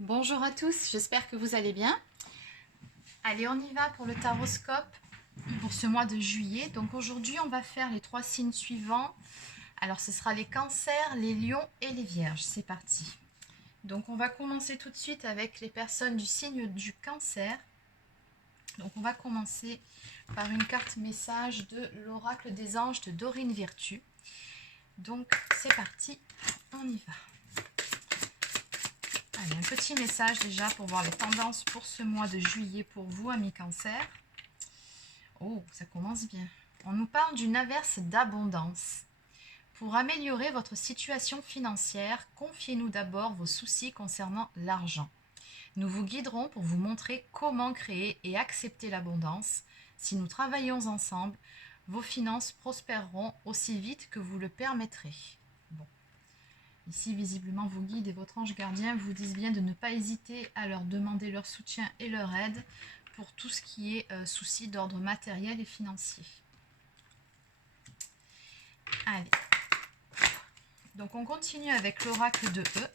Bonjour à tous, j'espère que vous allez bien. Allez, on y va pour le taroscope pour ce mois de juillet. Donc aujourd'hui, on va faire les 3 signes suivants. Alors ce sera les cancers, les lions et les vierges. C'est parti. Donc on va commencer tout de suite avec les personnes du signe du cancer. Donc on va commencer par une carte message de l'oracle des anges de Dorine Virtue. Donc c'est parti, on y va. Allez, un petit message déjà pour voir les tendances pour ce mois de juillet pour vous, amis cancer. Oh, ça commence bien. On nous parle d'une averse d'abondance. Pour améliorer votre situation financière, confiez-nous d'abord vos soucis concernant l'argent. Nous vous guiderons pour vous montrer comment créer et accepter l'abondance. Si nous travaillons ensemble, vos finances prospéreront aussi vite que vous le permettrez. Bon. Ici, visiblement, vos guides et votre ange gardien vous disent bien de ne pas hésiter à leur demander leur soutien et leur aide pour tout ce qui est souci d'ordre matériel et financier. Allez. Donc, on continue avec l'oracle de E.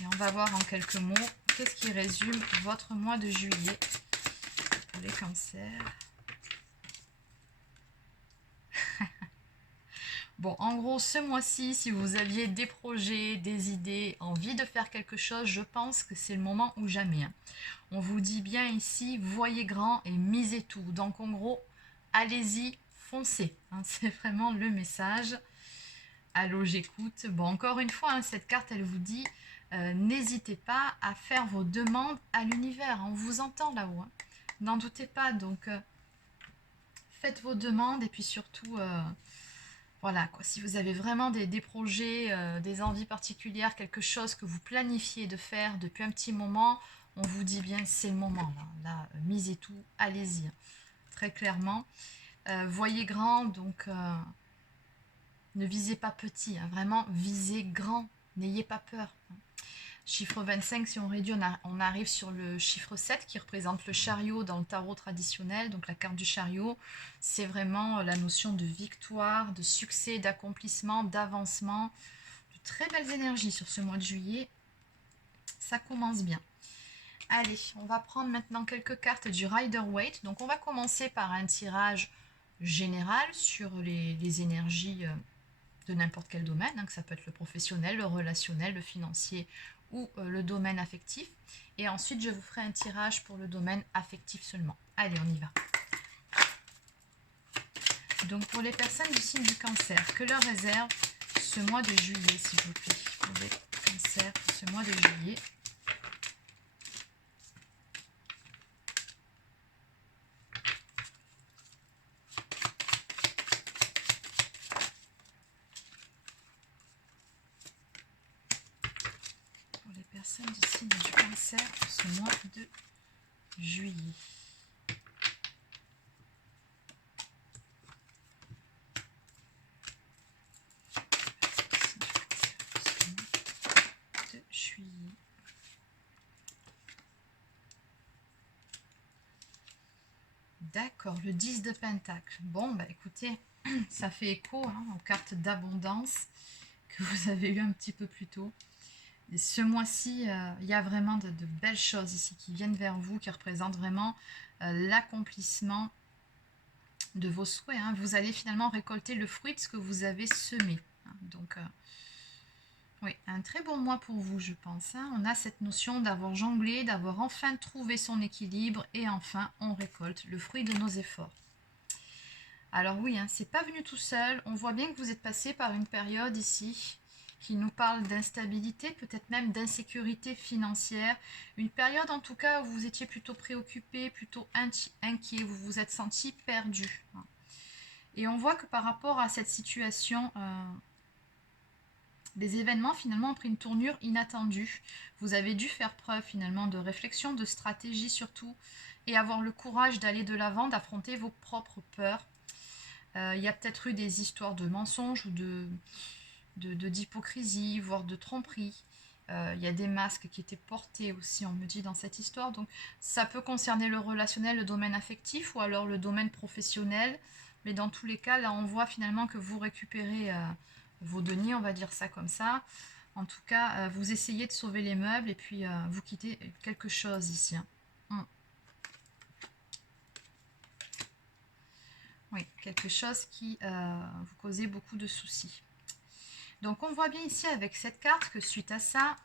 Et on va voir en quelques mots qu'est-ce qui résume votre mois de juillet pour les cancers. Bon, en gros, ce mois-ci, si vous aviez des projets, des idées, envie de faire quelque chose, je pense que c'est le moment ou jamais. On vous dit bien ici, voyez grand et misez tout. Donc, en gros, allez-y, foncez. C'est vraiment le message. Allô, j'écoute. Bon, encore une fois, cette carte, elle vous dit, n'hésitez pas à faire vos demandes à l'univers. On vous entend là-haut. N'en doutez pas. Donc, faites vos demandes et puis surtout... voilà, quoi. Si vous avez vraiment des projets, des envies particulières, quelque chose que vous planifiez de faire depuis un petit moment, on vous dit bien c'est le moment. Là, misez tout, allez-y. Très clairement. Voyez grand, donc ne visez pas petit. Vraiment, visez grand. N'ayez pas peur. Chiffre 25, si on réduit, on arrive sur le chiffre 7 qui représente le chariot dans le tarot traditionnel. Donc la carte du chariot, c'est vraiment la notion de victoire, de succès, d'accomplissement, d'avancement. De très belles énergies sur ce mois de juillet. Ça commence bien. Allez, on va prendre maintenant quelques cartes du Rider-Waite. Donc on va commencer par un tirage général sur les énergies de n'importe quel domaine, que ça peut être le professionnel, le relationnel, le financier ou le domaine affectif. Et ensuite, je vous ferai un tirage pour le domaine affectif seulement. Allez, on y va. Donc, pour les personnes du signe du cancer, que leur réserve ce mois de juillet, s'il vous plaît. Pour les cancers, pour ce mois de juillet. Pour les personnes du signe du cancer, pour ce mois de juillet. D'accord, le 10 de Pentacle. Bon, bah écoutez, ça fait écho aux cartes d'abondance que vous avez eues un petit peu plus tôt. Et ce mois-ci, il y a vraiment de belles choses ici qui viennent vers vous, qui représentent vraiment l'accomplissement de vos souhaits. Vous allez finalement récolter le fruit de ce que vous avez semé. Donc, oui, un très bon mois pour vous, je pense. On a cette notion d'avoir jonglé, d'avoir enfin trouvé son équilibre et enfin, on récolte le fruit de nos efforts. Alors oui, c'est pas venu tout seul. On voit bien que vous êtes passé par une période ici qui nous parle d'instabilité, peut-être même d'insécurité financière. Une période en tout cas où vous étiez plutôt préoccupé, plutôt inquiet, vous vous êtes senti perdu. Et on voit que par rapport à cette situation, les événements finalement ont pris une tournure inattendue. Vous avez dû faire preuve finalement de réflexion, de stratégie surtout, et avoir le courage d'aller de l'avant, d'affronter vos propres peurs. Il y a peut-être eu des histoires de mensonges ou d'hypocrisie, voire de tromperie. Il y a des masques qui étaient portés aussi, on me dit, dans cette histoire. Donc ça peut concerner le relationnel, le domaine affectif ou alors le domaine professionnel. Mais dans tous les cas, là, on voit finalement que vous récupérez vos deniers, on va dire ça comme ça. En tout cas, vous essayez de sauver les meubles et puis vous quittez quelque chose ici. Hein. Oui, quelque chose qui vous causait beaucoup de soucis. Donc on voit bien ici avec cette carte que suite à ça,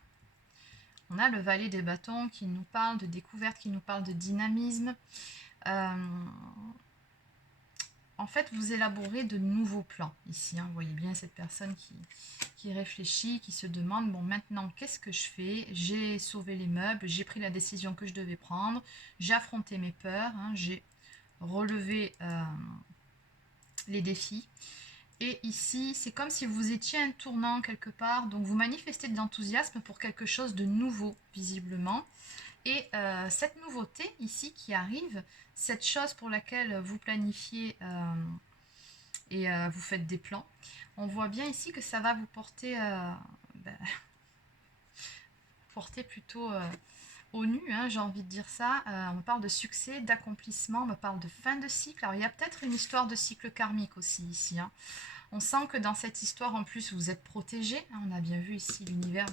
on a le valet des bâtons qui nous parle de découverte, qui nous parle de dynamisme. En fait, vous élaborez de nouveaux plans ici. Hein. Vous voyez bien cette personne qui réfléchit, qui se demande, bon maintenant, qu'est-ce que je fais? J'ai sauvé les meubles, j'ai pris la décision que je devais prendre, j'ai affronté mes peurs, hein, j'ai relevé les défis. Et ici, c'est comme si vous étiez un tournant quelque part, donc vous manifestez de l'enthousiasme pour quelque chose de nouveau, visiblement. Et cette nouveauté ici qui arrive, cette chose pour laquelle vous planifiez et vous faites des plans, on voit bien ici que ça va vous porter, porter plutôt au nu, hein, j'ai envie de dire ça. On me parle de succès, d'accomplissement, on me parle de fin de cycle. Alors il y a peut-être une histoire de cycle karmique aussi ici. Hein. On sent que dans cette histoire, en plus, vous êtes protégé. Hein, on a bien vu ici, l'univers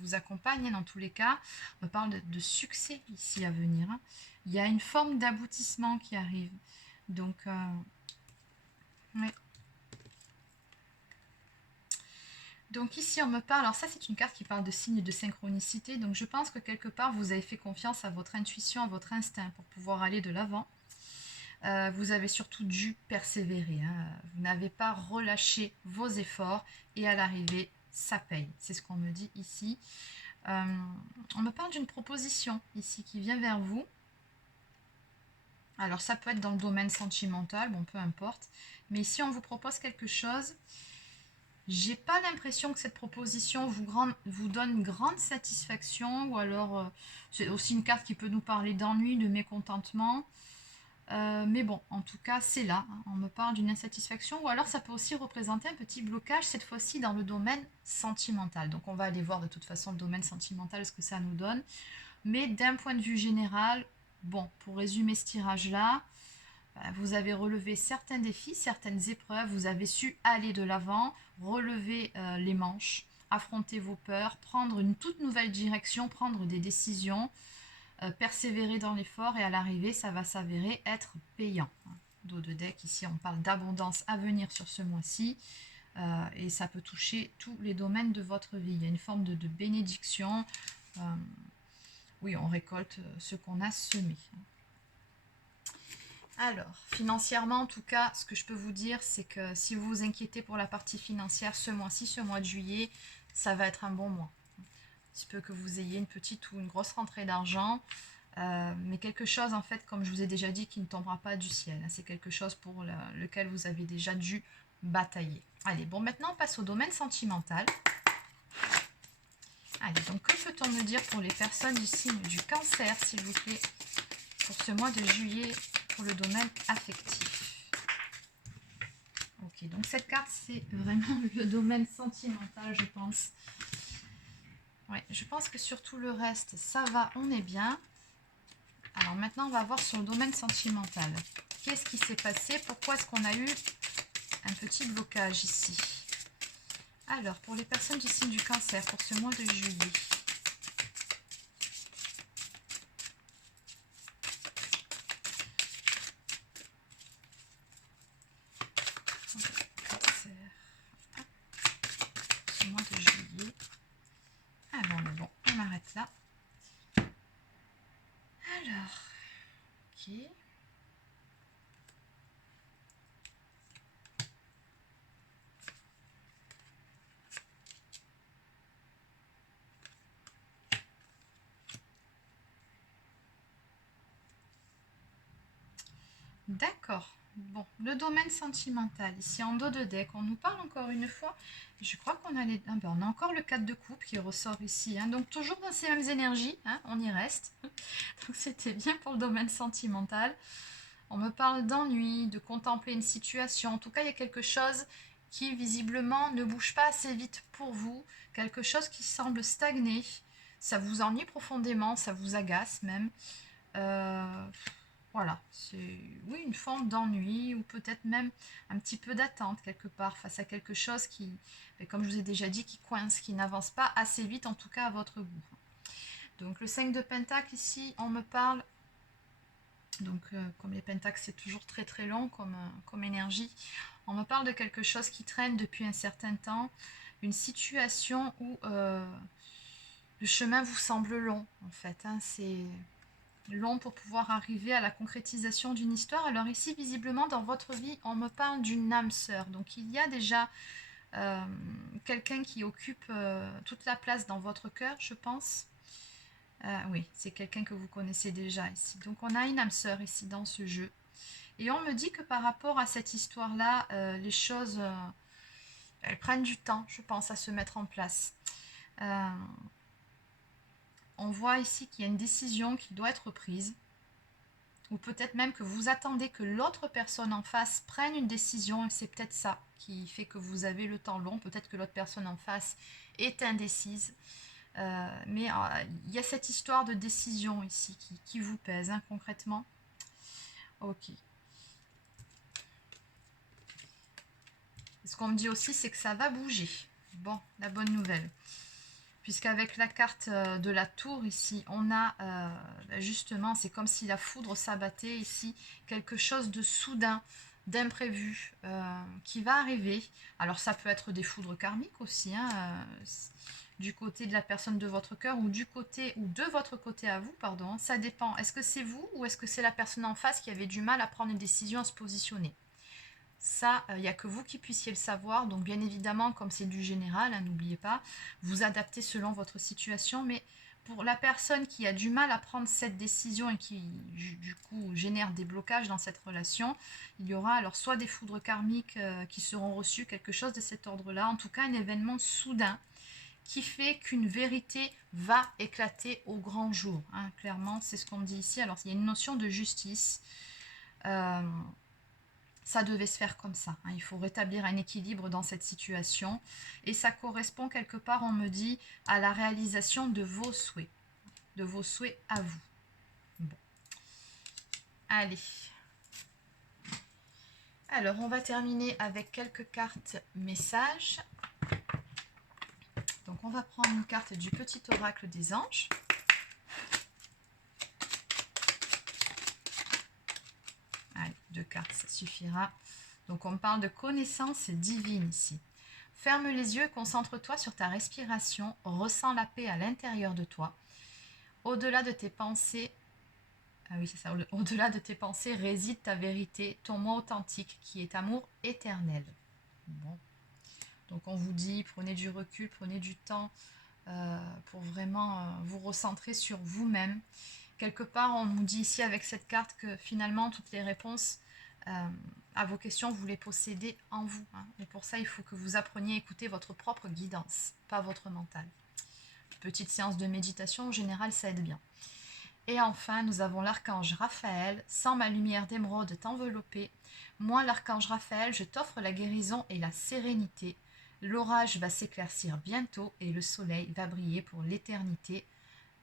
vous accompagne hein, dans tous les cas. On me parle de succès ici à venir. Hein. Il y a une forme d'aboutissement qui arrive. Donc, ouais. Donc ici, on me parle, alors ça c'est une carte qui parle de signes de synchronicité, donc je pense que quelque part, vous avez fait confiance à votre intuition, à votre instinct pour pouvoir aller de l'avant. Vous avez surtout dû persévérer, hein. Vous n'avez pas relâché vos efforts et à l'arrivée, ça paye. C'est ce qu'on me dit ici. On me parle d'une proposition ici qui vient vers vous. Alors ça peut être dans le domaine sentimental, bon peu importe. Mais ici on vous propose quelque chose. J'ai pas l'impression que cette proposition vous donne une grande satisfaction. Ou alors c'est aussi une carte qui peut nous parler d'ennui, de mécontentement. Mais bon, en tout cas, c'est là. Hein. On me parle d'une insatisfaction. Ou alors, ça peut aussi représenter un petit blocage, cette fois-ci dans le domaine sentimental. Donc, on va aller voir de toute façon le domaine sentimental, ce que ça nous donne. Mais d'un point de vue général, bon, pour résumer ce tirage-là, vous avez relevé certains défis, certaines épreuves. Vous avez su aller de l'avant, relever les manches, affronter vos peurs, prendre une toute nouvelle direction, prendre des décisions. Persévérer dans l'effort et à l'arrivée, ça va s'avérer être payant. Dos de deck, ici, on parle d'abondance à venir sur ce mois-ci et ça peut toucher tous les domaines de votre vie. Il y a une forme de bénédiction. Oui, on récolte ce qu'on a semé. Alors, financièrement, en tout cas, ce que je peux vous dire, c'est que si vous vous inquiétez pour la partie financière ce mois-ci, ce mois de juillet, ça va être un bon mois. Il se peut que vous ayez une petite ou une grosse rentrée d'argent, mais quelque chose, en fait, comme je vous ai déjà dit, qui ne tombera pas du ciel. C'est quelque chose pour lequel vous avez déjà dû batailler. Allez, bon, maintenant, on passe au domaine sentimental. Allez, donc, que peut-on me dire pour les personnes du signe du cancer, s'il vous plaît, pour ce mois de juillet, pour le domaine affectif? Ok, donc cette carte, c'est vraiment le domaine sentimental, je pense. Ouais, je pense que sur tout le reste, ça va, on est bien. Alors maintenant, on va voir sur le domaine sentimental. Qu'est-ce qui s'est passé? Pourquoi est-ce qu'on a eu un petit blocage ici? Alors, pour les personnes du signe du cancer, pour ce mois de juillet. Ce mois de juillet. Ah bon, mais bon, on arrête là. Alors, ok. D'accord. Bon, le domaine sentimental, ici en dos de deck, on nous parle encore une fois, je crois qu'on a les... Ah ben, on a encore le 4 de coupe qui ressort ici, hein, donc toujours dans ces mêmes énergies, hein, on y reste. Donc c'était bien pour le domaine sentimental. On me parle d'ennui, de contempler une situation, en tout cas il y a quelque chose qui visiblement ne bouge pas assez vite pour vous, quelque chose qui semble stagner, ça vous ennuie profondément, ça vous agace même. voilà, c'est oui une forme d'ennui ou peut-être même un petit peu d'attente quelque part face à quelque chose qui, comme je vous ai déjà dit, qui coince, qui n'avance pas assez vite, en tout cas à votre goût. Donc le 5 de Pentacle ici, on me parle, donc comme les Pentacles c'est toujours très très long comme énergie, on me parle de quelque chose qui traîne depuis un certain temps, une situation où le chemin vous semble long en fait, hein, c'est long pour pouvoir arriver à la concrétisation d'une histoire. Alors ici, visiblement, dans votre vie, on me parle d'une âme sœur. Donc il y a déjà quelqu'un qui occupe toute la place dans votre cœur, je pense. Oui, c'est quelqu'un que vous connaissez déjà ici. Donc on a une âme sœur ici dans ce jeu. Et on me dit que par rapport à cette histoire-là, les choses, elles prennent du temps, je pense, à se mettre en place. On voit ici qu'il y a une décision qui doit être prise. Ou peut-être même que vous attendez que l'autre personne en face prenne une décision et c'est peut-être ça qui fait que vous avez le temps long. Peut-être que l'autre personne en face est indécise. Mais il y a cette histoire de décision ici qui vous pèse hein, concrètement. Ok. Ce qu'on me dit aussi, c'est que ça va bouger. Bon, la bonne nouvelle. Puisqu'avec la carte de la tour ici, on a justement, c'est comme si la foudre s'abattait ici, quelque chose de soudain, d'imprévu qui va arriver. Alors ça peut être des foudres karmiques aussi, hein, du côté de la personne de votre cœur ou du côté ou de votre côté à vous, pardon. Ça dépend. Est-ce que c'est vous ou est-ce que c'est la personne en face qui avait du mal à prendre une décision, à se positionner? Ça, il n'y a que vous qui puissiez le savoir. Donc bien évidemment, comme c'est du général, hein, n'oubliez pas, vous adaptez selon votre situation. Mais pour la personne qui a du mal à prendre cette décision et qui, du coup, génère des blocages dans cette relation, il y aura alors soit des foudres karmiques qui seront reçues, quelque chose de cet ordre-là. En tout cas, un événement soudain qui fait qu'une vérité va éclater au grand jour. Hein. Clairement, c'est ce qu'on me dit ici. Alors, il y a une notion de justice. Ça devait se faire comme ça. Hein. Il faut rétablir un équilibre dans cette situation. Et ça correspond quelque part, on me dit, à la réalisation de vos souhaits. De vos souhaits à vous. Bon. Allez. Alors, on va terminer avec quelques cartes messages. Donc, on va prendre une carte du petit oracle des anges. Allez, 2 cartes, ça suffira. Donc, on parle de connaissance divine ici. Ferme les yeux, concentre-toi sur ta respiration, ressens la paix à l'intérieur de toi. Au-delà de tes pensées, au-delà de tes pensées réside ta vérité, ton moi authentique qui est amour éternel. Bon. Donc on vous dit, prenez du recul, prenez du temps pour vraiment vous recentrer sur vous-même. Quelque part, on nous dit ici avec cette carte que finalement, toutes les réponses à vos questions, vous les possédez en vous. Hein. Et pour ça, il faut que vous appreniez à écouter votre propre guidance, pas votre mental. Petite séance de méditation, en général, ça aide bien. Et enfin, nous avons l'archange Raphaël. Sans ma lumière d'émeraude t'envelopper, moi, l'archange Raphaël, je t'offre la guérison et la sérénité. L'orage va s'éclaircir bientôt et le soleil va briller pour l'éternité.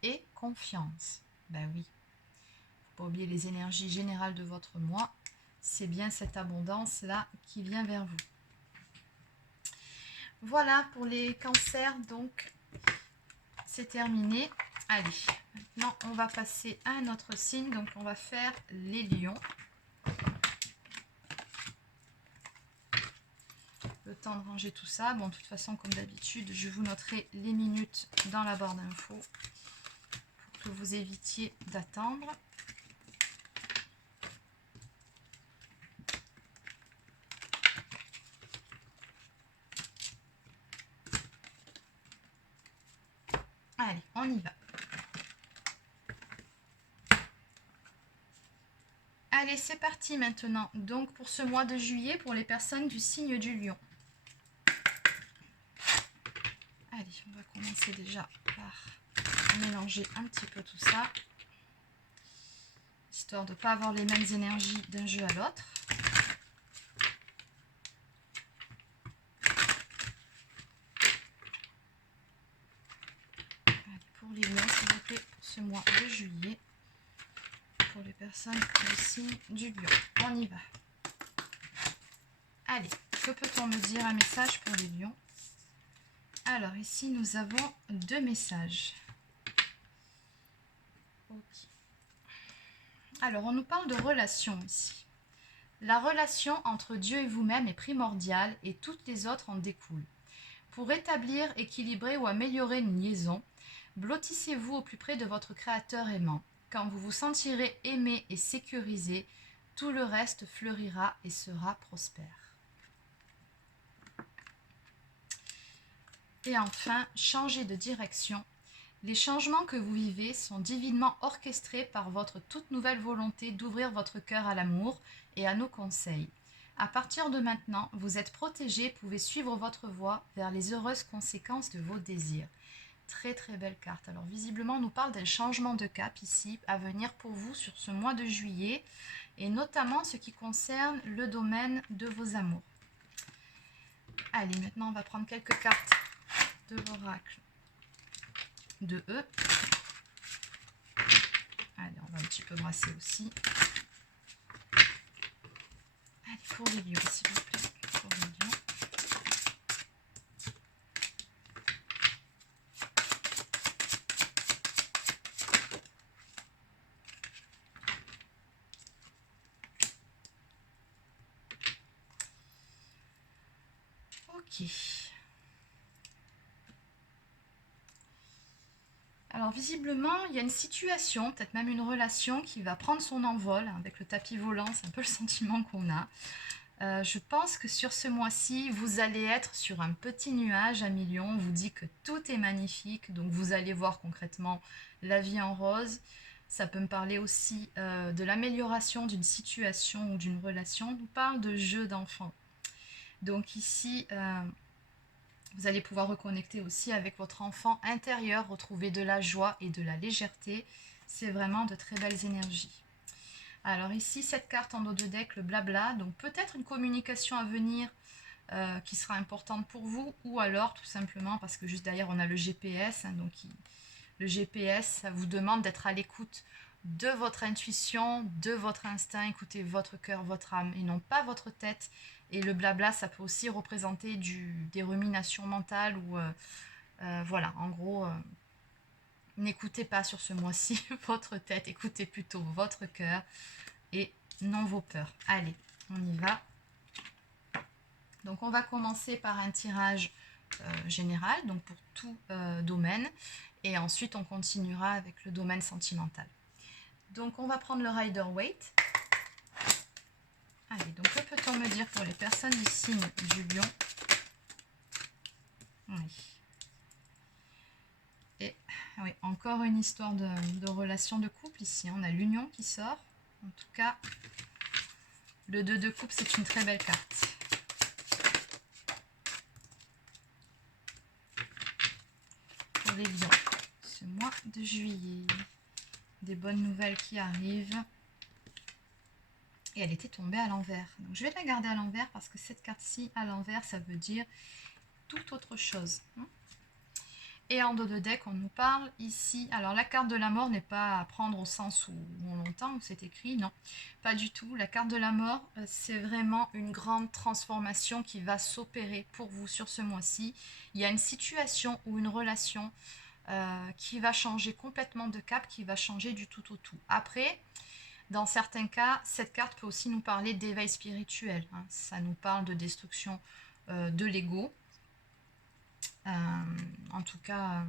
Et confiance. Ben oui, faut pas oublier les énergies générales de votre moi. C'est bien cette abondance-là qui vient vers vous. Voilà pour les cancers, donc c'est terminé. Allez, maintenant on va passer à un autre signe, donc on va faire les lions. Le temps de ranger tout ça. Bon, de toute façon, comme d'habitude, je vous noterai les minutes dans la barre d'infos pour que vous évitiez d'attendre. Allez, on y va. Allez, c'est parti maintenant. Donc, pour ce mois de juillet, pour les personnes du signe du lion. Allez, on va commencer déjà par mélanger un petit peu tout ça. Histoire de ne pas avoir les mêmes énergies d'un jeu à l'autre. Pour les lions, s'il vous plaît, pour ce mois de juillet. pour les personnes du signe du lion. On y va. Allez, que peut-on me dire un message pour les lions? Alors ici, nous avons 2 messages. Ok. Alors, on nous parle de relation ici. La relation entre Dieu et vous-même est primordiale et toutes les autres en découlent. Pour établir, équilibrer ou améliorer une liaison, blottissez-vous au plus près de votre Créateur aimant. Quand vous vous sentirez aimé et sécurisé, tout le reste fleurira et sera prospère. Et enfin, changez de direction. Les changements que vous vivez sont divinement orchestrés par votre toute nouvelle volonté d'ouvrir votre cœur à l'amour et à nos conseils. À partir de maintenant, vous êtes protégé et pouvez suivre votre voie vers les heureuses conséquences de vos désirs. Très très belle carte. Alors visiblement, on nous parle d'un changement de cap ici à venir pour vous sur ce mois de juillet et notamment ce qui concerne le domaine de vos amours. Allez, maintenant on va prendre quelques cartes de l'oracle de E. Allez, on va un petit peu brasser aussi. Allez, pour les lions, s'il vous plaît. Pour les lions. Ok. Alors visiblement, il y a une situation, peut-être même une relation qui va prendre son envol avec le tapis volant, c'est un peu le sentiment qu'on a. Je pense que sur ce mois-ci, vous allez être sur un petit nuage à millions. On vous dit que tout est magnifique, donc vous allez voir concrètement la vie en rose. Ça peut me parler aussi de l'amélioration d'une situation ou d'une relation. On nous parle de jeu d'enfant. Donc ici, vous allez pouvoir reconnecter aussi avec votre enfant intérieur, retrouver de la joie et de la légèreté. C'est vraiment de très belles énergies. Alors ici, cette carte en dos de deck, le blabla, donc peut-être une communication à venir qui sera importante pour vous, ou alors tout simplement parce que juste derrière on a le GPS, hein, donc le GPS, ça vous demande d'être à l'écoute de votre intuition, de votre instinct, écoutez votre cœur, votre âme, et non pas votre tête. Et le blabla, ça peut aussi représenter des ruminations mentales, ou voilà, en gros, n'écoutez pas sur ce mois-ci votre tête, écoutez plutôt votre cœur, et non vos peurs. Allez, on y va. Donc on va commencer par un tirage général, donc pour tout domaine, et ensuite on continuera avec le domaine sentimental. Donc on va prendre le Rider-Waite. Allez, donc que peut-on me dire pour les personnes du signe du lion? Oui. Et oui, encore une histoire de relation de couple ici. On a l'union qui sort. En tout cas, le 2 de coupe, c'est une très belle carte. Pour les lions, ce mois de juillet. Des bonnes nouvelles qui arrivent. Et elle était tombée à l'envers. Donc je vais la garder à l'envers parce que cette carte-ci, à l'envers, ça veut dire tout autre chose. Et en dos de deck, on nous parle ici. Alors la carte de la mort n'est pas à prendre au sens où on l'entend, où c'est écrit, non, pas du tout. La carte de la mort, c'est vraiment une grande transformation qui va s'opérer pour vous sur ce mois-ci. Il y a une situation ou une relation qui va changer complètement de cap, qui va changer du tout au tout. Après, dans certains cas, cette carte peut aussi nous parler d'éveil spirituel. Hein. Ça nous parle de destruction de l'ego. En tout cas,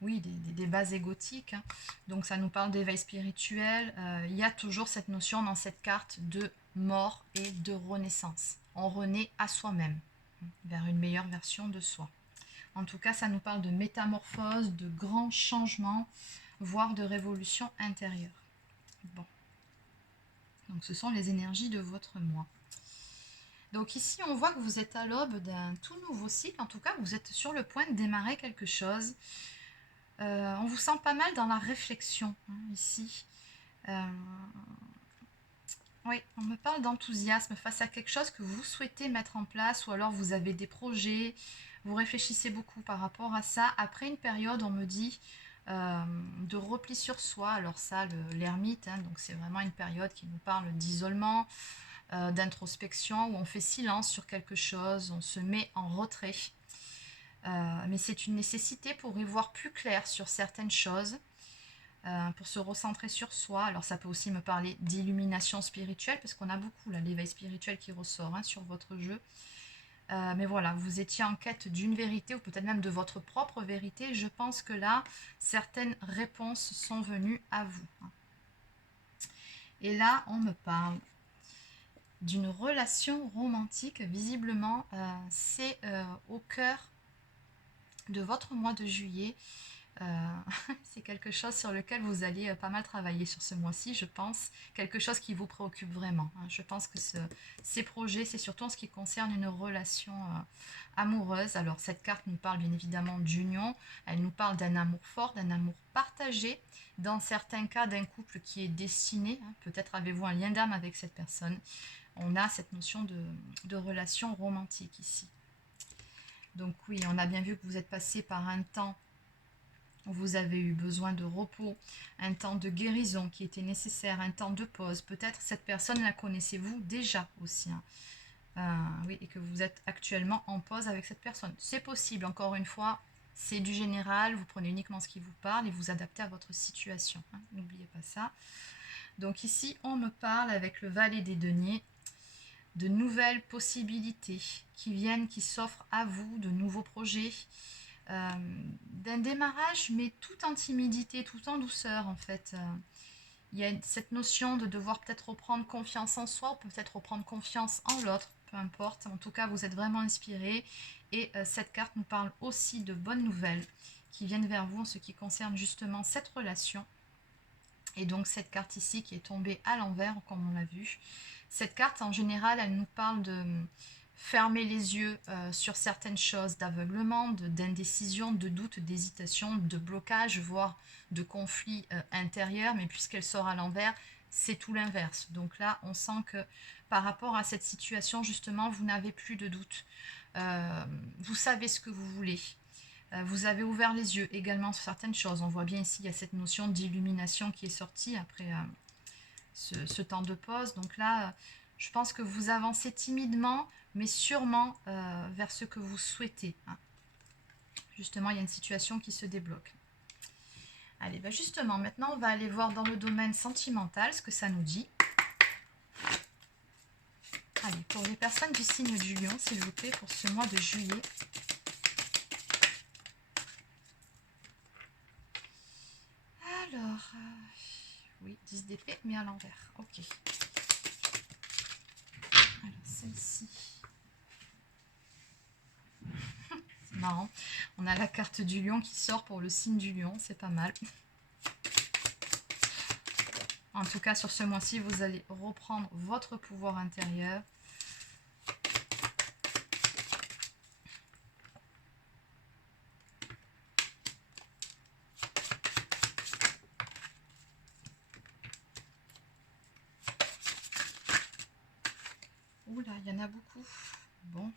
oui, des bases égotiques. Hein. Donc ça nous parle d'éveil spirituel. Il y a toujours cette notion dans cette carte de mort et de renaissance. On renaît à soi-même, vers une meilleure version de soi. En tout cas, ça nous parle de métamorphose, de grands changements, voire de révolution intérieure. Bon. Donc ce sont les énergies de votre mois. Donc ici, on voit que vous êtes à l'aube d'un tout nouveau cycle. En tout cas, vous êtes sur le point de démarrer quelque chose. On vous sent pas mal dans la réflexion, hein, ici. Oui, on me parle d'enthousiasme face à quelque chose que vous souhaitez mettre en place, ou alors vous avez des projets, vous réfléchissez beaucoup par rapport à ça. Après une période, on me dit de repli sur soi. Alors ça, l'ermite, hein, donc c'est vraiment une période qui nous parle d'isolement, d'introspection, où on fait silence sur quelque chose, on se met en retrait. Mais c'est une nécessité pour y voir plus clair sur certaines choses, pour se recentrer sur soi. Alors ça peut aussi me parler d'illumination spirituelle, parce qu'on a beaucoup là l'éveil spirituel qui ressort, hein, sur votre jeu. Mais voilà, vous étiez en quête d'une vérité, ou peut-être même de votre propre vérité. Je pense que là, certaines réponses sont venues à vous. Et là, on me parle d'une relation romantique. Visiblement, c'est au cœur de votre mois de juillet. C'est quelque chose sur lequel vous allez pas mal travailler sur ce mois-ci, je pense. Quelque chose qui vous préoccupe vraiment, hein. Je pense que ces projets, c'est surtout en ce qui concerne une relation amoureuse. Alors cette carte nous parle bien évidemment d'union, elle nous parle d'un amour fort, d'un amour partagé, dans certains cas d'un couple qui est destiné, hein. Peut-être avez-vous un lien d'âme avec cette personne. On a cette notion de relation romantique ici. Donc oui, on a bien vu que vous êtes passé par un temps où vous avez eu besoin de repos, un temps de guérison qui était nécessaire, un temps de pause. Peut-être cette personne la connaissez-vous déjà aussi, hein. Oui, et que vous êtes actuellement en pause avec cette personne. C'est possible, encore une fois, c'est du général, vous prenez uniquement ce qui vous parle et vous adaptez à votre situation, hein. N'oubliez pas ça. Donc ici, on me parle avec le valet des deniers de nouvelles possibilités qui viennent, qui s'offrent à vous, de nouveaux projets, d'un démarrage, mais tout en timidité, tout en douceur en fait. Il y a cette notion de devoir peut-être reprendre confiance en soi, ou peut-être reprendre confiance en l'autre, peu importe. En tout cas, vous êtes vraiment inspiré. Et cette carte nous parle aussi de bonnes nouvelles qui viennent vers vous en ce qui concerne justement cette relation. Et donc cette carte ici qui est tombée à l'envers, comme on l'a vu. Cette carte, en général, elle nous parle de fermer les yeux sur certaines choses, d'aveuglement, d'indécision, de doute, d'hésitation, de blocage, voire de conflit intérieur. Mais puisqu'elle sort à l'envers, c'est tout l'inverse. Donc là, on sent que par rapport à cette situation, justement, vous n'avez plus de doute. Vous savez ce que vous voulez. Vous avez ouvert les yeux également sur certaines choses. On voit bien ici, il y a cette notion d'illumination qui est sortie après ce temps de pause. Donc là, je pense que vous avancez timidement, mais sûrement vers ce que vous souhaitez, hein. Justement, il y a une situation qui se débloque. Allez, bah justement, maintenant, on va aller voir dans le domaine sentimental ce que ça nous dit. Allez, pour les personnes du signe du lion, s'il vous plaît, pour ce mois de juillet. Alors, oui, 10 d'épée, mais à l'envers. Ok. Alors, celle-ci. C'est marrant. On a la carte du lion qui sort pour le signe du lion. C'est pas mal. En tout cas, sur ce mois-ci, vous allez reprendre votre pouvoir intérieur. Oula, il y en a beaucoup. Bon.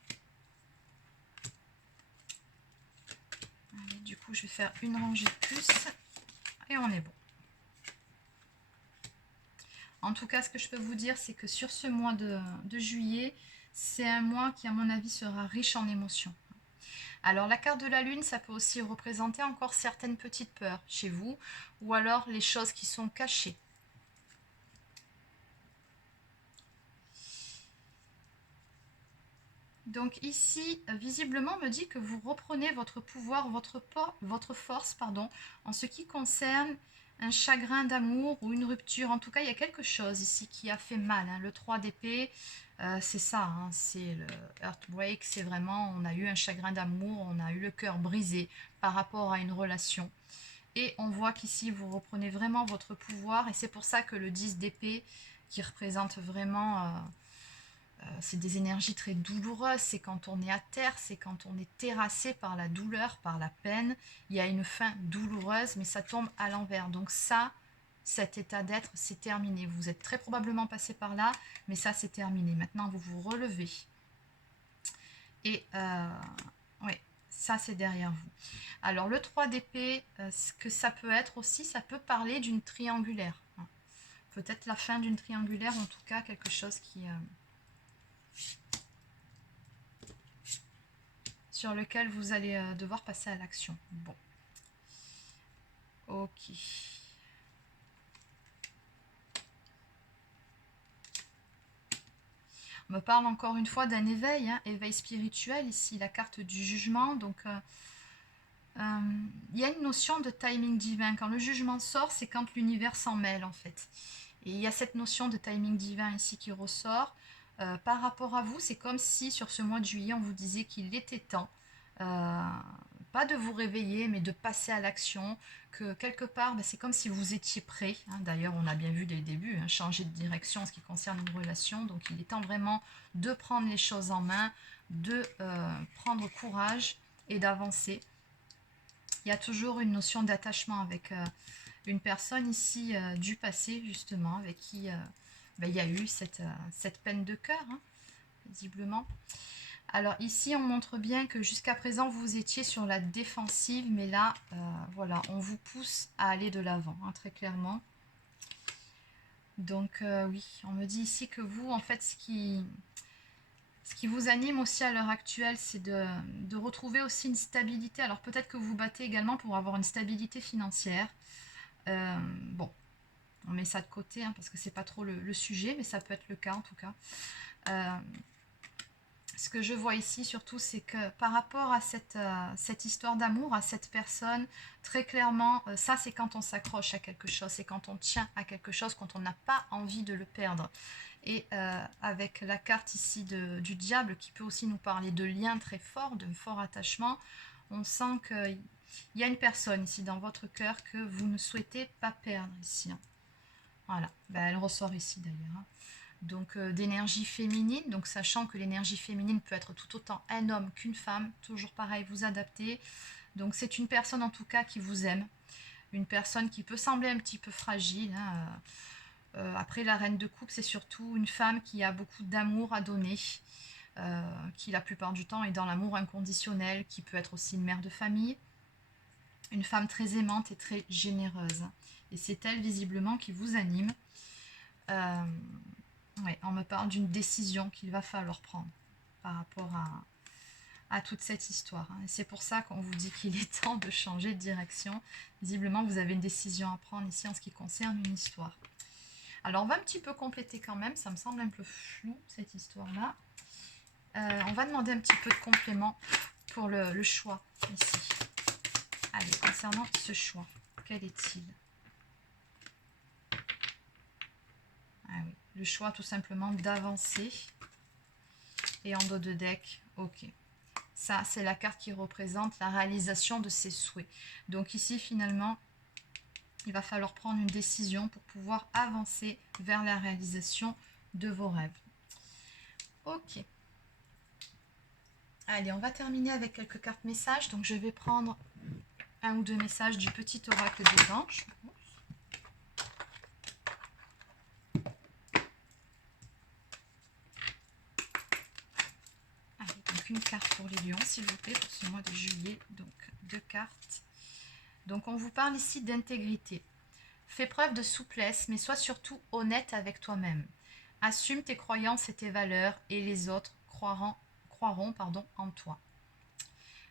Allez, du coup, je vais faire une rangée de plus. Et on est bon. En tout cas, ce que je peux vous dire, c'est que sur ce mois de juillet, c'est un mois qui, à mon avis, sera riche en émotions. Alors, la carte de la lune, ça peut aussi représenter encore certaines petites peurs chez vous, ou alors les choses qui sont cachées. Donc ici, visiblement, on me dit que vous reprenez votre pouvoir, votre force, pardon, en ce qui concerne un chagrin d'amour ou une rupture. En tout cas, il y a quelque chose ici qui a fait mal, hein. Le 3 d'épée, c'est ça, hein, c'est le heartbreak, c'est vraiment, on a eu un chagrin d'amour, on a eu le cœur brisé par rapport à une relation. Et on voit qu'ici, vous reprenez vraiment votre pouvoir, et c'est pour ça que le 10 d'épée, qui représente vraiment... c'est des énergies très douloureuses, c'est quand on est à terre, c'est quand on est terrassé par la douleur, par la peine. Il y a une fin douloureuse, mais ça tombe à l'envers. Donc ça, cet état d'être, c'est terminé. Vous êtes très probablement passé par là, mais ça, c'est terminé. Maintenant, vous vous relevez. Et ouais, Ça, c'est derrière vous. Alors, le 3 d'épée, ce que ça peut être aussi, ça peut parler d'une triangulaire. Hein. Peut-être la fin d'une triangulaire, en tout cas, quelque chose qui... sur lequel vous allez devoir passer à l'action. Bon. Ok. On me parle encore une fois d'un éveil, hein, éveil spirituel, ici la carte du jugement. Donc, il y a une notion de timing divin. Quand le jugement sort, c'est quand l'univers s'en mêle en fait. Et il y a cette notion de timing divin ici qui ressort. Par rapport à vous, c'est comme si sur ce mois de juillet, on vous disait qu'il était temps, pas de vous réveiller, mais de passer à l'action, que quelque part, c'est comme si vous étiez prêt. Hein. D'ailleurs, on a bien vu dès le début, hein, changer de direction en ce qui concerne une relation. Donc, il est temps vraiment de prendre les choses en main, de prendre courage et d'avancer. Il y a toujours une notion d'attachement avec une personne ici du passé, justement, avec qui il y a eu cette peine de cœur, hein, visiblement. Alors ici, on montre bien que jusqu'à présent, vous étiez sur la défensive, mais là, voilà, on vous pousse à aller de l'avant, hein, très clairement. Donc oui, on me dit ici que vous, en fait, ce qui vous anime aussi à l'heure actuelle, c'est de retrouver aussi une stabilité. Alors peut-être que vous vous battez également pour avoir une stabilité financière. Bon, on met ça de côté hein, parce que c'est pas trop le sujet, mais ça peut être le cas en tout cas. Ce que je vois ici surtout, c'est que par rapport à cette histoire d'amour, à cette personne, très clairement, ça c'est quand on s'accroche à quelque chose, c'est quand on tient à quelque chose, quand on n'a pas envie de le perdre. Et avec la carte ici du diable qui peut aussi nous parler de liens très forts, de fort attachement, on sent qu'il y a une personne ici dans votre cœur que vous ne souhaitez pas perdre ici. Hein. Voilà, elle ressort ici d'ailleurs. Hein. Donc d'énergie féminine, donc sachant que l'énergie féminine peut être tout autant un homme qu'une femme, toujours pareil, vous adaptez. Donc c'est une personne en tout cas qui vous aime, une personne qui peut sembler un petit peu fragile. Hein. Après la reine de coupe, c'est surtout une femme qui a beaucoup d'amour à donner, qui la plupart du temps est dans l'amour inconditionnel, qui peut être aussi une mère de famille, une femme très aimante et très généreuse. Et c'est elle visiblement qui vous anime. Ouais, on me parle d'une décision qu'il va falloir prendre par rapport à toute cette histoire. Hein. Et c'est pour ça qu'on vous dit qu'il est temps de changer de direction. Visiblement, vous avez une décision à prendre ici en ce qui concerne une histoire. Alors, on va un petit peu compléter quand même. Ça me semble un peu flou, cette histoire-là. On va demander un petit peu de complément pour le choix ici. Allez, concernant ce choix, quel est-il? Ah oui, le choix tout simplement d'avancer. Et en dos de deck, ok. Ça, c'est la carte qui représente la réalisation de ses souhaits. Donc ici, finalement, il va falloir prendre une décision pour pouvoir avancer vers la réalisation de vos rêves. Ok. Allez, on va terminer avec quelques cartes messages. Donc, je vais prendre un ou deux messages du petit oracle des anges. Une carte pour les lions, s'il vous plaît, pour ce mois de juillet. Donc, 2 cartes. Donc, on vous parle ici d'intégrité. Fais preuve de souplesse, mais sois surtout honnête avec toi-même. Assume tes croyances et tes valeurs, et les autres croiront en toi.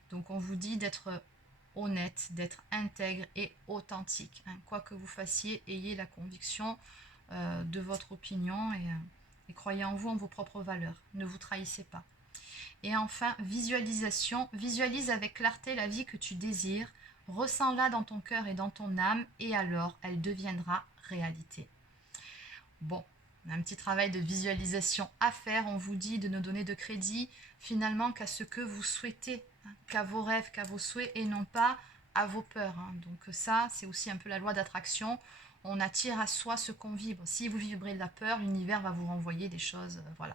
Donc, on vous dit d'être honnête, d'être intègre et authentique. Hein. Quoi que vous fassiez, ayez la conviction de votre opinion et croyez en vous, en vos propres valeurs. Ne vous trahissez pas. Et enfin, visualisation. Visualise avec clarté la vie que tu désires. Ressens-la dans ton cœur et dans ton âme. Et alors, elle deviendra réalité. Bon, on a un petit travail de visualisation à faire. On vous dit de ne donner de crédit finalement qu'à ce que vous souhaitez. Hein, qu'à vos rêves, qu'à vos souhaits et non pas à vos peurs. Hein. Donc ça, c'est aussi un peu la loi d'attraction. On attire à soi ce qu'on vibre. Si vous vibrez de la peur, l'univers va vous renvoyer des choses voilà,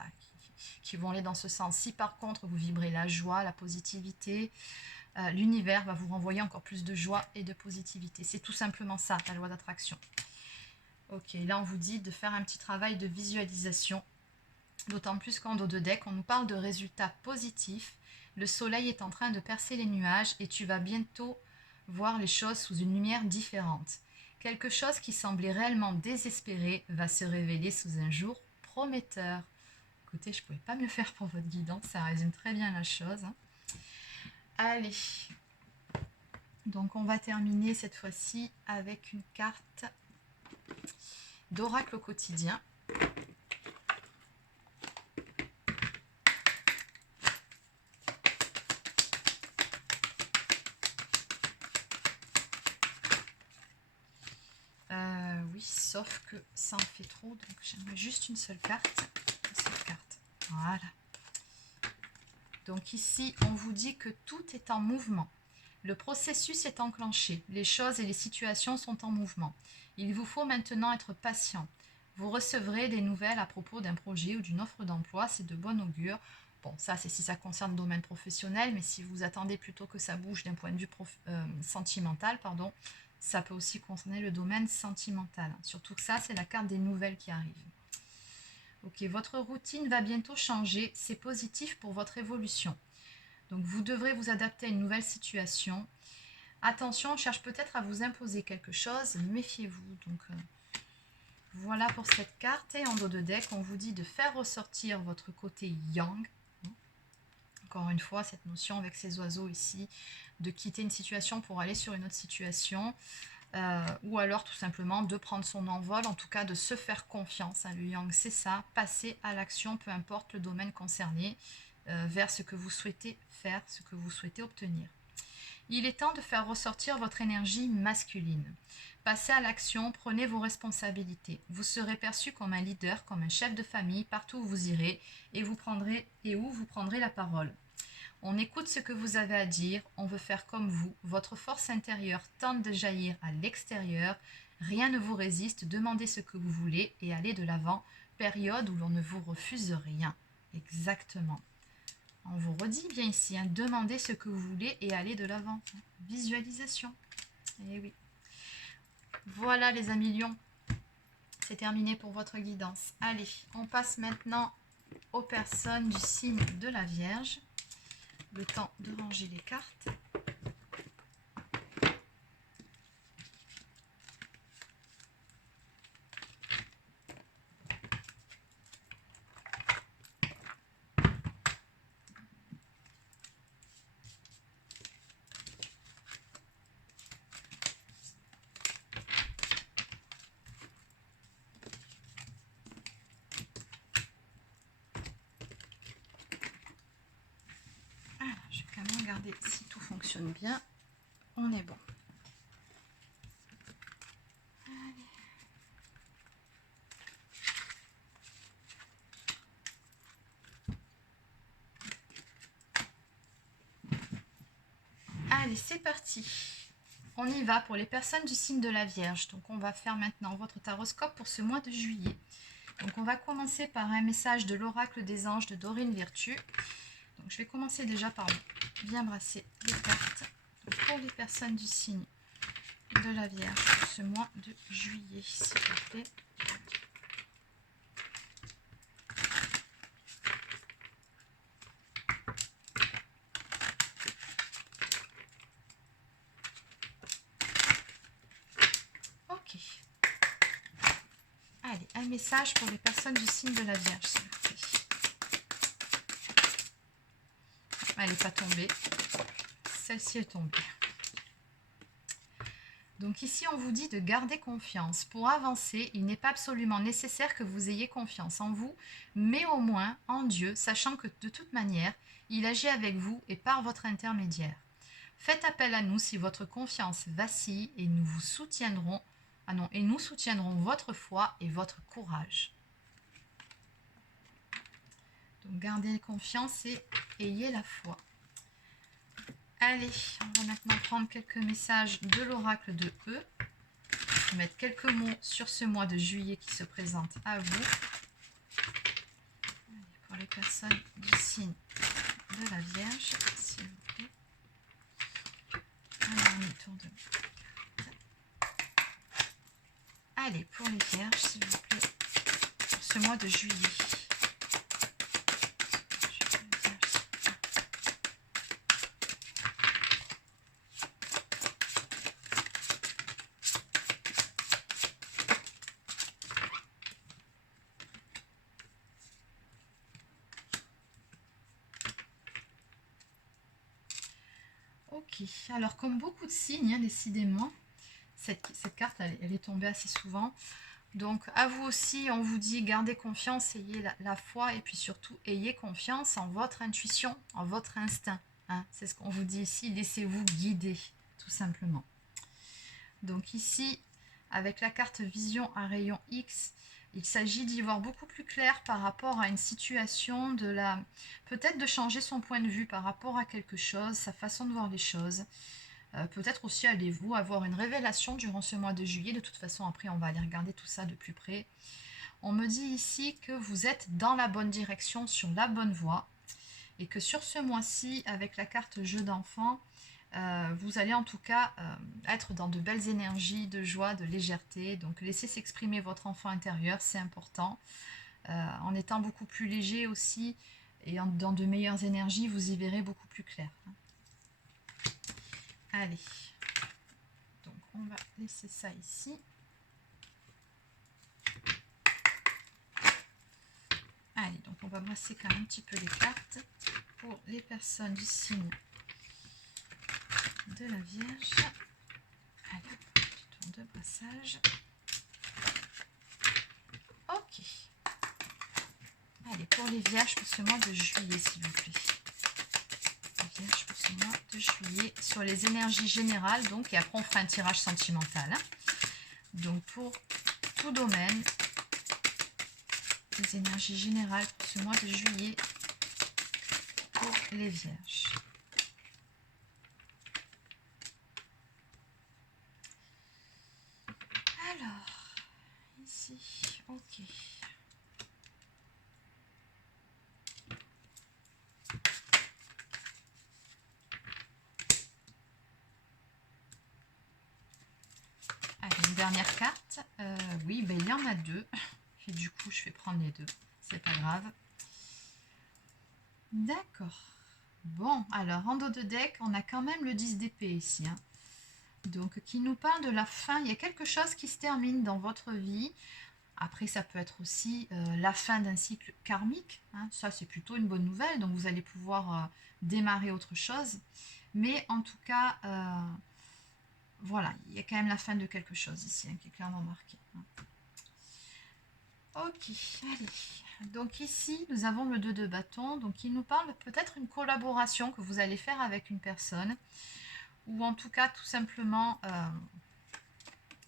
qui vont aller dans ce sens. Si par contre vous vibrez la joie, la positivité, l'univers va vous renvoyer encore plus de joie et de positivité. C'est tout simplement ça, la loi d'attraction. Ok, là on vous dit de faire un petit travail de visualisation, d'autant plus qu'en dos de deck, on nous parle de résultats positifs, Le soleil est en train de percer les nuages et tu vas bientôt voir les choses sous une lumière différente. Quelque chose qui semblait réellement désespéré va se révéler sous un jour prometteur. Écoutez, je ne pouvais pas mieux faire pour votre guidance, ça résume très bien la chose. Allez, donc on va terminer cette fois-ci avec une carte d'oracle au quotidien. Oui, sauf que ça en fait trop, donc j'aimerais juste une seule carte. Une seule carte. Voilà. Donc ici, on vous dit que tout est en mouvement. Le processus est enclenché. Les choses et les situations sont en mouvement. Il vous faut maintenant être patient. Vous recevrez des nouvelles à propos d'un projet ou d'une offre d'emploi. C'est de bon augure. Bon, ça, c'est si ça concerne le domaine professionnel, mais si vous attendez plutôt que ça bouge d'un point de vue sentimental, pardon, ça peut aussi concerner le domaine sentimental. Surtout que ça, c'est la carte des nouvelles qui arrive. Ok, votre routine va bientôt changer. C'est positif pour votre évolution. Donc, vous devrez vous adapter à une nouvelle situation. Attention, on cherche peut-être à vous imposer quelque chose. Méfiez-vous. Donc, voilà pour cette carte. Et en dos de deck, on vous dit de faire ressortir votre côté yang. Encore une fois, cette notion avec ces oiseaux ici, de quitter une situation pour aller sur une autre situation. Ou alors tout simplement de prendre son envol, en tout cas de se faire confiance. Le yang, c'est ça, passer à l'action, peu importe le domaine concerné, vers ce que vous souhaitez faire, ce que vous souhaitez obtenir. Il est temps de faire ressortir votre énergie masculine. Passez à l'action, prenez vos responsabilités. Vous serez perçu comme un leader, comme un chef de famille, partout où vous irez, et où vous prendrez la parole. On écoute ce que vous avez à dire, on veut faire comme vous. Votre force intérieure tente de jaillir à l'extérieur. Rien ne vous résiste, demandez ce que vous voulez et allez de l'avant. Période où l'on ne vous refuse rien. Exactement. On vous redit bien ici, demandez ce que vous voulez et allez de l'avant. Visualisation. Eh oui. Voilà les amis lions. C'est terminé pour votre guidance. Allez, on passe maintenant aux personnes du signe de la Vierge. Le temps de ranger les cartes. Alors, je vais quand même regarder si tout fonctionne bien. On est bon. Allez, c'est parti. On y va pour les personnes du signe de la Vierge. Donc, on va faire maintenant votre taroscope pour ce mois de juillet. Donc, on va commencer par un message de l'oracle des anges de Dorine Virtue. Donc, je vais commencer déjà par bien brasser les cartes. Donc, pour les personnes du signe de la Vierge pour ce mois de juillet, s'il vous plaît. Ok. Allez, un message pour les personnes du signe de la Vierge, s'il vous plaît. Elle n'est pas tombée. Celle-ci est tombée. Donc ici, on vous dit de garder confiance. Pour avancer, il n'est pas absolument nécessaire que vous ayez confiance en vous, mais au moins en Dieu, sachant que de toute manière, il agit avec vous et par votre intermédiaire. Faites appel à nous si votre confiance vacille et nous vous soutiendrons. Et nous soutiendrons votre foi et votre courage. Donc gardez confiance et ayez la foi. Allez, on va maintenant prendre quelques messages de l'oracle de E. Je vais mettre quelques mots sur ce mois de juillet qui se présente à vous. Allez, pour les personnes du signe de la Vierge, s'il vous plaît. Un dernier tour de carte. Allez, pour les Vierges, s'il vous plaît, pour ce mois de juillet. Ok, alors comme beaucoup de signes, hein, décidément, cette carte, elle est tombée assez souvent. Donc à vous aussi, on vous dit gardez confiance, ayez la foi et puis surtout ayez confiance en votre intuition, en votre instinct. Hein. C'est ce qu'on vous dit ici, laissez-vous guider, tout simplement. Donc ici, avec la carte vision à rayon X, il s'agit d'y voir beaucoup plus clair par rapport à une situation, peut-être de changer son point de vue par rapport à quelque chose, sa façon de voir les choses. Peut-être aussi allez-vous avoir une révélation durant ce mois de juillet. De toute façon, après, on va aller regarder tout ça de plus près. On me dit ici que vous êtes dans la bonne direction, sur la bonne voie. Et que sur ce mois-ci, avec la carte jeu d'enfant, vous allez en tout cas être dans de belles énergies, de joie, de légèreté. Donc laissez s'exprimer votre enfant intérieur, c'est important. En étant beaucoup plus léger aussi et dans de meilleures énergies, vous y verrez beaucoup plus clair. Allez, donc on va laisser ça ici. Allez, donc on va brasser quand même un petit peu les cartes pour les personnes du signe de la Vierge. Allez, petit tour de brassage. Ok. Allez, pour les Vierges pour ce mois de juillet, s'il vous plaît. Les Vierges pour ce mois de juillet, sur les énergies générales, donc, et après on fera un tirage sentimental. Hein. Donc pour tout domaine, les énergies générales pour ce mois de juillet pour les Vierges. Alors, ici, ok. Allez, une dernière carte. Oui, ben, il y en a deux. Et du coup, je vais prendre les deux. C'est pas grave. D'accord. Bon, alors, en dos de deck, on a quand même le 10 d'épée ici. Hein. Donc, qui nous parle de la fin. Il y a quelque chose qui se termine dans votre vie. Après, ça peut être aussi la fin d'un cycle karmique. Hein. Ça, c'est plutôt une bonne nouvelle. Donc, vous allez pouvoir démarrer autre chose. Mais en tout cas, voilà, il y a quand même la fin de quelque chose ici, hein, qui est clairement marqué. Hein. Ok, allez. Donc ici, nous avons le 2 de bâton. Donc, il nous parle peut-être une collaboration que vous allez faire avec une personne. Ou en tout cas, tout simplement,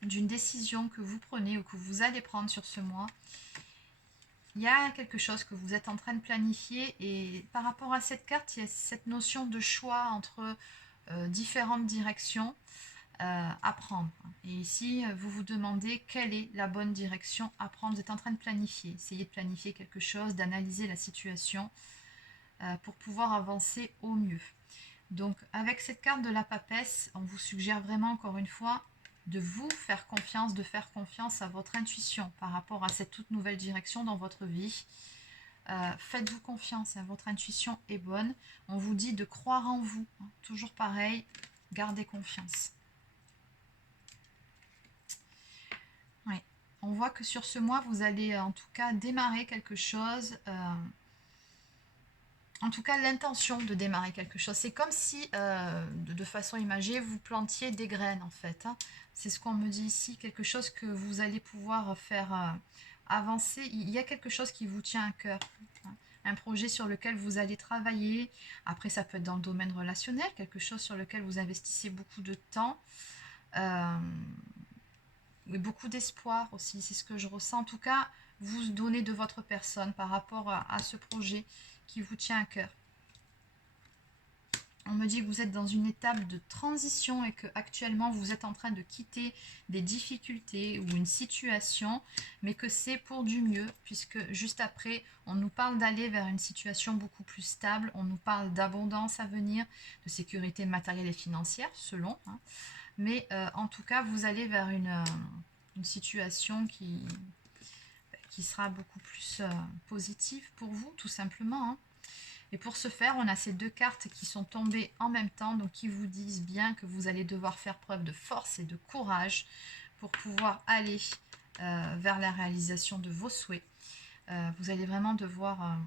d'une décision que vous prenez ou que vous allez prendre sur ce mois. Il y a quelque chose que vous êtes en train de planifier. Et par rapport à cette carte, il y a cette notion de choix entre différentes directions. À prendre. Et ici, vous vous demandez quelle est la bonne direction à prendre. Vous êtes en train de planifier. Essayez de planifier quelque chose, d'analyser la situation pour pouvoir avancer au mieux. Donc, avec cette carte de la papesse, on vous suggère vraiment, encore une fois, de vous faire confiance, de faire confiance à votre intuition par rapport à cette toute nouvelle direction dans votre vie. Faites-vous confiance, hein, votre intuition est bonne. On vous dit de croire en vous. Hein, toujours pareil, gardez confiance. Ouais. On voit que sur ce mois, vous allez en tout cas démarrer quelque chose. En tout cas, l'intention de démarrer quelque chose. C'est comme si, de façon imagée, vous plantiez des graines en fait. Hein. C'est ce qu'on me dit ici, quelque chose que vous allez pouvoir faire avancer. Il y a quelque chose qui vous tient à cœur. Hein. Un projet sur lequel vous allez travailler. Après, ça peut être dans le domaine relationnel, quelque chose sur lequel vous investissez beaucoup de temps. Oui, beaucoup d'espoir aussi, c'est ce que je ressens. En tout cas, vous donnez de votre personne par rapport à ce projet qui vous tient à cœur. On me dit que vous êtes dans une étape de transition et que actuellement vous êtes en train de quitter des difficultés ou une situation, mais que c'est pour du mieux, puisque juste après, on nous parle d'aller vers une situation beaucoup plus stable, on nous parle d'abondance à venir, de sécurité matérielle et financière, selon. Hein. Mais en tout cas, vous allez vers une situation qui sera beaucoup plus positive pour vous, tout simplement. Hein. Et pour ce faire, on a ces deux cartes qui sont tombées en même temps, donc qui vous disent bien que vous allez devoir faire preuve de force et de courage pour pouvoir aller vers la réalisation de vos souhaits. Vous allez vraiment devoir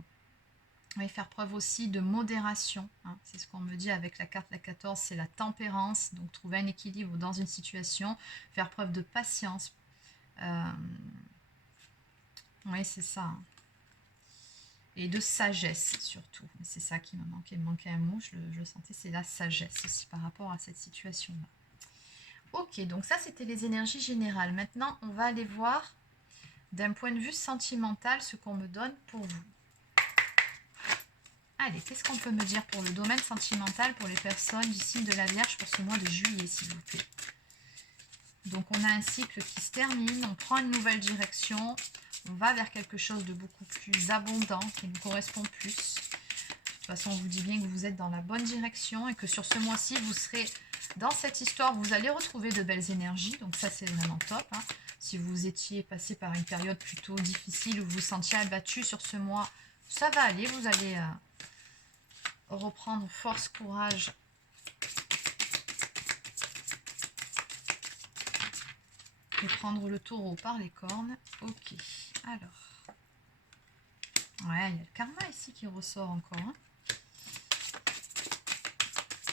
Oui, faire preuve aussi de modération, hein. C'est ce qu'on me dit avec la carte la 14, c'est la tempérance. Donc trouver un équilibre dans une situation, faire preuve de patience. Oui, c'est ça, hein. Et de sagesse surtout. C'est ça qui me manquait. Il me manquait un mot, je le sentais, c'est la sagesse aussi par rapport à cette situation-là. Ok, donc ça c'était les énergies générales. Maintenant, on va aller voir d'un point de vue sentimental ce qu'on me donne pour vous. Allez, qu'est-ce qu'on peut me dire pour le domaine sentimental pour les personnes du signe de la Vierge pour ce mois de juillet, s'il vous plaît? Donc on a un cycle qui se termine, on prend une nouvelle direction, on va vers quelque chose de beaucoup plus abondant, qui nous correspond plus. De toute façon, on vous dit bien que vous êtes dans la bonne direction et que sur ce mois-ci, vous serez dans cette histoire, vous allez retrouver de belles énergies, donc ça c'est vraiment top, hein. Si vous étiez passé par une période plutôt difficile où vous vous sentiez abattu sur ce mois, ça va aller, vous allez reprendre force, courage. Et prendre le taureau par les cornes. Ok, alors. Ouais, il y a le karma ici qui ressort encore, hein.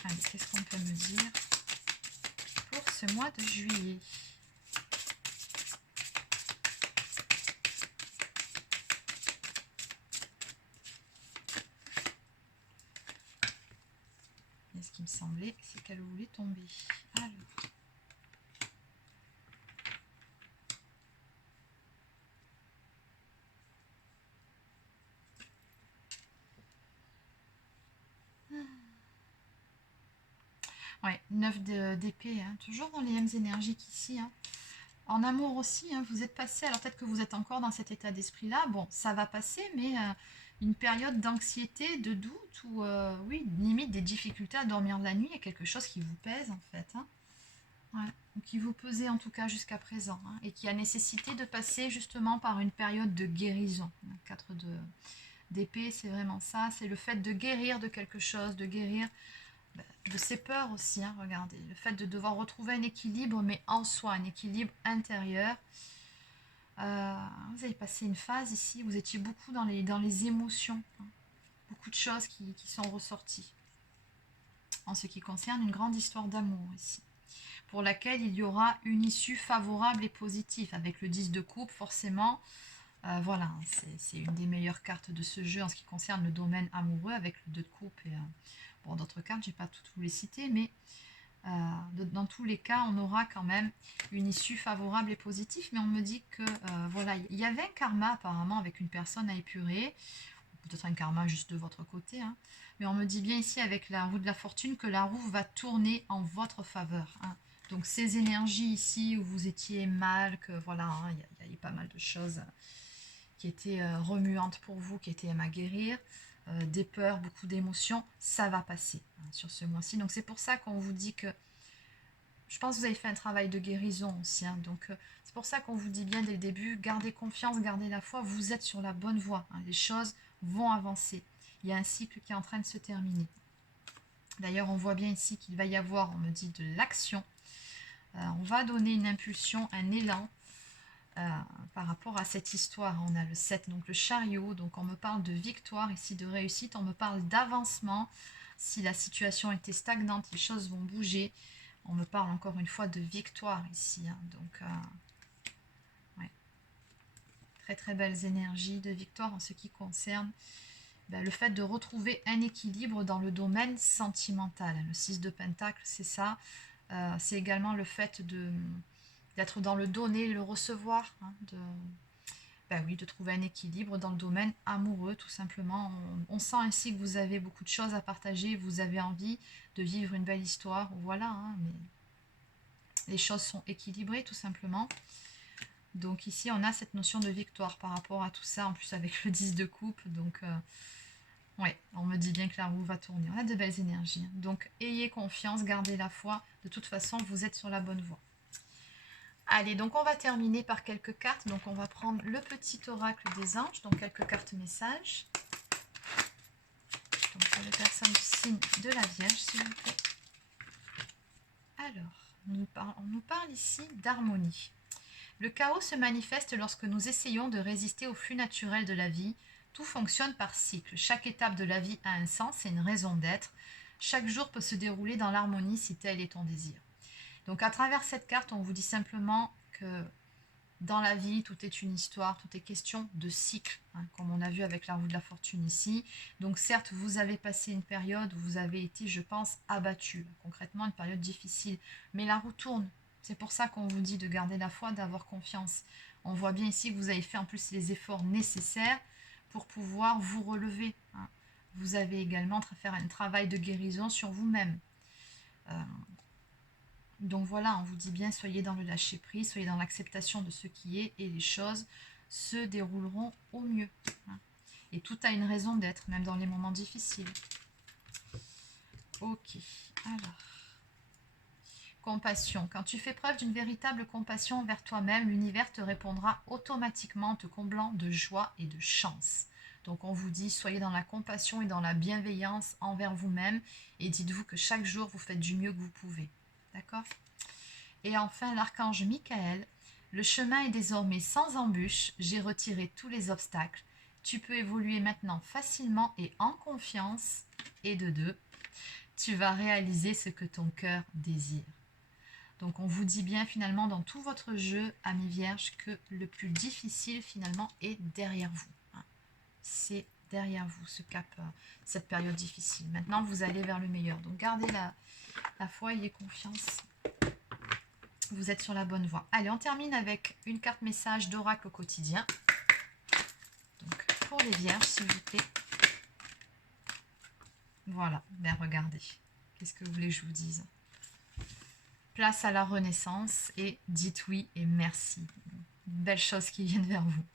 Allez, qu'est-ce qu'on peut me dire pour ce mois de juillet? Et ce qui me semblait, c'est qu'elle voulait tomber. Alors. Ouais, 9 d'épée, hein, toujours dans les mêmes énergies qu'ici, hein. En amour aussi, hein, vous êtes passé, alors peut-être que vous êtes encore dans cet état d'esprit-là, bon, ça va passer, mais une période d'anxiété, de doute, ou oui, limite des difficultés à dormir de la nuit, il y a quelque chose qui vous pèse en fait, hein. Ouais, ou qui vous pesait en tout cas jusqu'à présent, hein, et qui a nécessité de passer justement par une période de guérison. 4 d'épée, c'est vraiment ça, c'est le fait de guérir de quelque chose, de guérir de ses peurs aussi, hein, regardez, le fait de devoir retrouver un équilibre, mais en soi, un équilibre intérieur. Vous avez passé une phase ici, vous étiez beaucoup dans les émotions, hein, beaucoup de choses qui sont ressorties, en ce qui concerne une grande histoire d'amour ici, pour laquelle il y aura une issue favorable et positive, avec le 10 de coupe, forcément. Voilà, c'est une des meilleures cartes de ce jeu en ce qui concerne le domaine amoureux, avec le 2 de coupe et bon, d'autres cartes, je n'ai pas toutes vous les citer, mais dans tous les cas, on aura quand même une issue favorable et positive, mais on me dit que voilà, il y avait un karma apparemment avec une personne à épurer, peut-être un karma juste de votre côté, hein, mais on me dit bien ici avec la roue de la fortune que la roue va tourner en votre faveur, hein. Donc ces énergies ici où vous étiez mal, que voilà, hein, il y a eu pas mal de choses qui étaient remuantes pour vous, qui étaient à guérir, des peurs, beaucoup d'émotions, ça va passer, hein, sur ce mois-ci. Donc c'est pour ça qu'on vous dit que, je pense que vous avez fait un travail de guérison aussi, hein, donc c'est pour ça qu'on vous dit bien dès le début, gardez confiance, gardez la foi, vous êtes sur la bonne voie, hein, les choses vont avancer. Il y a un cycle qui est en train de se terminer. D'ailleurs, on voit bien ici qu'il va y avoir, on me dit, de l'action. On va donner une impulsion, un élan, par rapport à cette histoire. On a le 7, donc le chariot, donc on me parle de victoire ici, de réussite, on me parle d'avancement. Si la situation était stagnante, les choses vont bouger. On me parle encore une fois de victoire ici, hein. Donc ouais, très très belles énergies de victoire en ce qui concerne le fait de retrouver un équilibre dans le domaine sentimental. Le 6 de Pentacle, c'est ça. C'est également le fait d'être dans le donner, le recevoir, hein, oui, de trouver un équilibre dans le domaine amoureux, tout simplement. On sent ainsi que vous avez beaucoup de choses à partager, vous avez envie de vivre une belle histoire, voilà, hein, mais les choses sont équilibrées, tout simplement. Donc ici, on a cette notion de victoire par rapport à tout ça, en plus avec le 10 de coupe, donc ouais, on me dit bien que la roue va tourner. On a de belles énergies, hein. Donc ayez confiance, gardez la foi, de toute façon, vous êtes sur la bonne voie. Allez, donc on va terminer par quelques cartes. Donc on va prendre le petit oracle des anges, donc quelques cartes messages. Donc pour les personnes du signe de la Vierge, s'il vous plaît. Alors, on nous parle ici d'harmonie. Le chaos se manifeste lorsque nous essayons de résister au flux naturel de la vie, Tout fonctionne par cycle. Chaque étape de la vie a un sens et une raison d'être. Chaque jour peut se dérouler dans l'harmonie si tel est ton désir. Donc à travers cette carte, on vous dit simplement que dans la vie, tout est une histoire, tout est question de cycle, hein, comme on a vu avec la roue de la fortune ici. Donc certes, vous avez passé une période où vous avez été, je pense, abattu, concrètement une période difficile, mais la roue tourne. C'est pour ça qu'on vous dit de garder la foi, d'avoir confiance. On voit bien ici que vous avez fait en plus les efforts nécessaires pour pouvoir vous relever, hein. Vous avez également fait un travail de guérison sur vous-même. Donc voilà, on vous dit bien, soyez dans le lâcher-prise, soyez dans l'acceptation de ce qui est et les choses se dérouleront au mieux, hein. Et tout a une raison d'être, même dans les moments difficiles. Ok, alors. Compassion. Quand tu fais preuve d'une véritable compassion envers toi-même, l'univers te répondra automatiquement en te comblant de joie et de chance. Donc on vous dit, soyez dans la compassion et dans la bienveillance envers vous-même et dites-vous que chaque jour, vous faites du mieux que vous pouvez. D'accord? Et enfin, l'archange Michael. Le chemin est désormais sans embûche. J'ai retiré tous les obstacles. Tu peux évoluer maintenant facilement et en confiance. Et de deux, tu vas réaliser ce que ton cœur désire. Donc on vous dit bien finalement dans tout votre jeu, amis vierges, que le plus difficile finalement est derrière vous. C'est derrière vous ce cap, cette période difficile. Maintenant vous allez vers le meilleur. Donc gardez la foi, ayez confiance. Vous êtes sur la bonne voie. Allez, on termine avec une carte message d'oracle au quotidien. Donc pour les vierges, s'il vous plaît. Voilà, bien regardez. Qu'est-ce que vous voulez que je vous dise? Place à la renaissance et dites oui et merci. Belles choses qui viennent vers vous.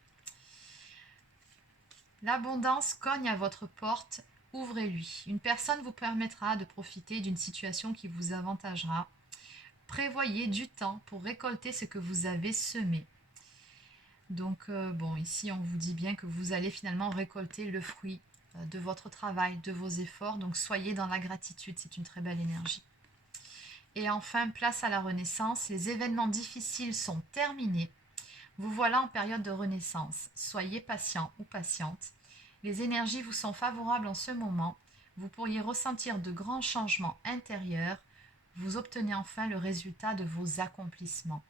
L'abondance cogne à votre porte, ouvrez-lui. Une personne vous permettra de profiter d'une situation qui vous avantagera. Prévoyez du temps pour récolter ce que vous avez semé. Donc, bon, ici, on vous dit bien que vous allez finalement récolter le fruit de votre travail, de vos efforts. Donc, soyez dans la gratitude, c'est une très belle énergie. Et enfin, place à la renaissance. Les événements difficiles sont terminés. Vous voilà en période de renaissance. Soyez patient ou patiente. Les énergies vous sont favorables en ce moment. Vous pourriez ressentir de grands changements intérieurs. Vous obtenez enfin le résultat de vos accomplissements.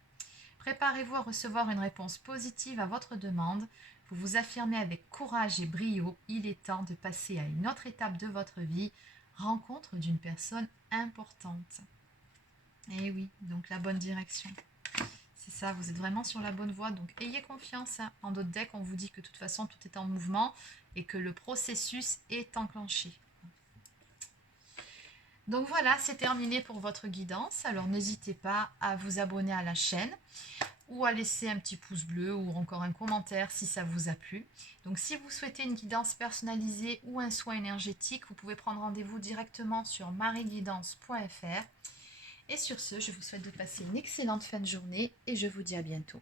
Préparez-vous à recevoir une réponse positive à votre demande. Vous vous affirmez avec courage et brio. Il est temps de passer à une autre étape de votre vie. Rencontre d'une personne importante. Et oui, donc la bonne direction. C'est ça, vous êtes vraiment sur la bonne voie, donc ayez confiance, hein. En d'autres decks, on vous dit que de toute façon, tout est en mouvement et que le processus est enclenché. Donc voilà, c'est terminé pour votre guidance. Alors n'hésitez pas à vous abonner à la chaîne ou à laisser un petit pouce bleu ou encore un commentaire si ça vous a plu. Donc si vous souhaitez une guidance personnalisée ou un soin énergétique, vous pouvez prendre rendez-vous directement sur marieguidance.fr. Et sur ce, je vous souhaite de passer une excellente fin de journée et je vous dis à bientôt.